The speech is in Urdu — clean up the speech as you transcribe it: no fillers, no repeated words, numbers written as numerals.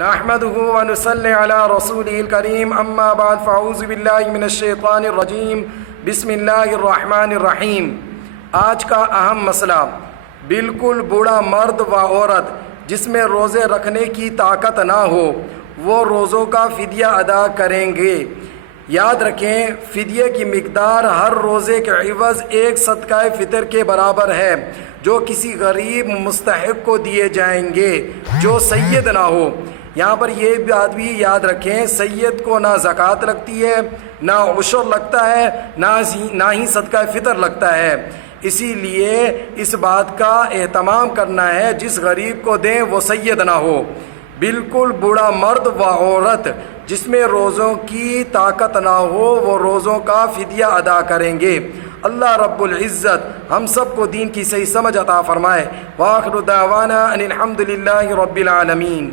نحمده ونصلي على رسوله الكريم اما بعد فاعوذ باللہ من الشیطان الرجیم بسم اللہ الرحمن الرحیم۔ آج کا اہم مسئلہ، بالکل بوڑھا مرد و عورت جس میں روزے رکھنے کی طاقت نہ ہو وہ روزوں کا فدیہ ادا کریں گے۔ یاد رکھیں، فدیے کی مقدار ہر روزے کے عوض ایک صدقہ فطر کے برابر ہے جو کسی غریب مستحق کو دیے جائیں گے جو سید نہ ہو۔ یہاں پر یہ بات بھی یاد رکھیں، سید کو نہ زکوٰۃ لگتی ہے، نہ عشر لگتا ہے، نہ ہی صدقہ فطر لگتا ہے۔ اسی لیے اس بات کا اہتمام کرنا ہے جس غریب کو دیں وہ سید نہ ہو۔ بالکل بوڑھا مرد و عورت جس میں روزوں کی طاقت نہ ہو وہ روزوں کا فدیہ ادا کریں گے۔ اللہ رب العزت ہم سب کو دین کی صحیح سمجھ عطا فرمائے۔ وآخر دعوانا ان الحمد للہ رب العالمین۔